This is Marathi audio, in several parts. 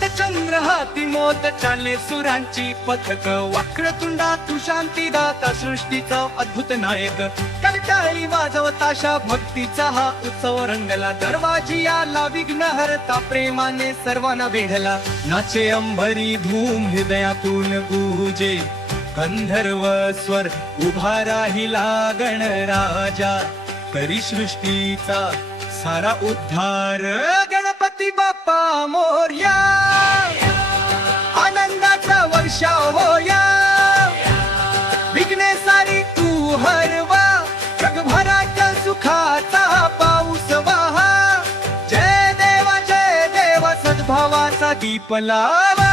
हातात चंद्र हाती मोत चाले सुरांची पथक वक्रतुंडा तू शांती दाता सृष्टीचा अद्भुत नायक कविताळी वाजवताशा भक्तीचा हा उत्सव रंगला दरवाजी आला विघ्न हरता प्रेमाने सर्वांना वेढला नाचे अंबरी धूम हृदयातून गुजे गंधर्व स्वर उभा राहिला गणराजा करी सृष्टीचा सारा उद्धार गणपती बाप्पा मोरया आनंदाचा वर्षाव होया विघ्ने सारी तू हरवा जगभरात सुखाचा पाऊस वाहा जय देवा सद्भावाचा दीप लावा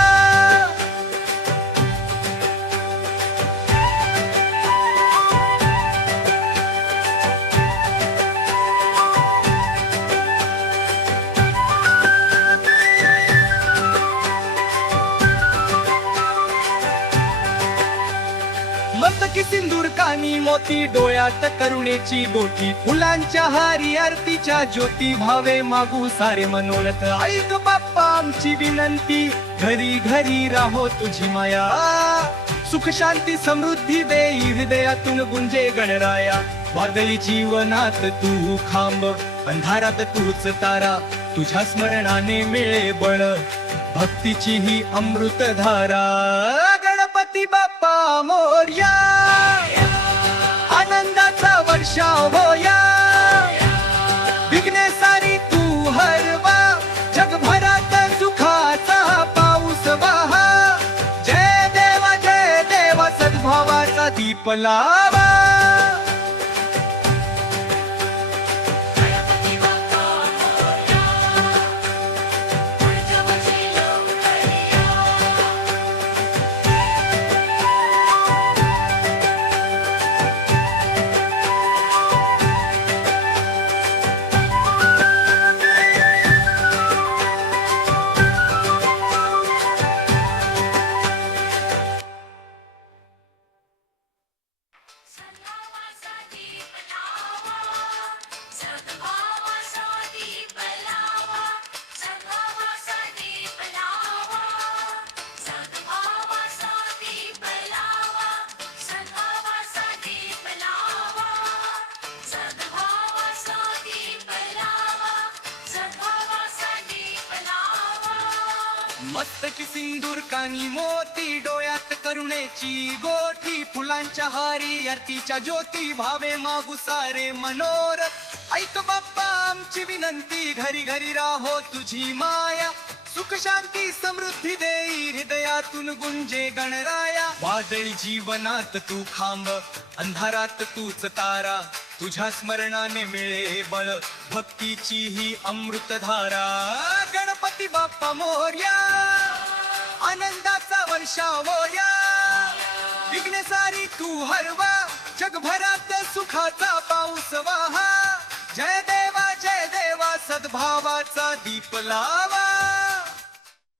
मस्तकी सिंदूर कानी मोती डोळ्यात करुणेची बोटी फुलांच्या हारी आरतीच्या ज्योती भावे मागू सारे मनोरथ ऐक बाप्पा आमची विनंती घरी घरी राहो तुझी माया सुख शांती समृद्धी देई हृदयातून गुंजे गणराया वादळी जीवनात तू खांब अंधारात तूच तारा तुझ्या स्मरणाने मिळे बळ भक्तीची ही अमृत धारा गणपती बाप्पा मोरया आनंदाचा वर्षाव होया विघ्ने सारी तू हरवा जगभरात सुखाचा पाऊस वाहा जय देवा सद्भावाचा दीप लावा मस्तकी सिंदूर कानी मोती डोळ्यात करुणेची गोठी फुलांच्या हारी आरतीच्या ज्योती भावे मागू सारे मनोरथ ऐक बाप्पा आमची विनंती घरी घरी राहो तुझी माया सुख शांती समृद्धी देई हृदयातून गुंजे गणराया वादळी जीवनात तू खांब अंधारात तूच तारा तुझ्या स्मरणाने मिळे बळ भक्तीची ही अमृत धारा गणपती बाप्पा मोरया आनंदाचा वर्षाव होया विघ्ने सारी तू हरवा जगभरात सुखाचा पाऊस वाहा जय देवा सद्भावाचा दीप लावा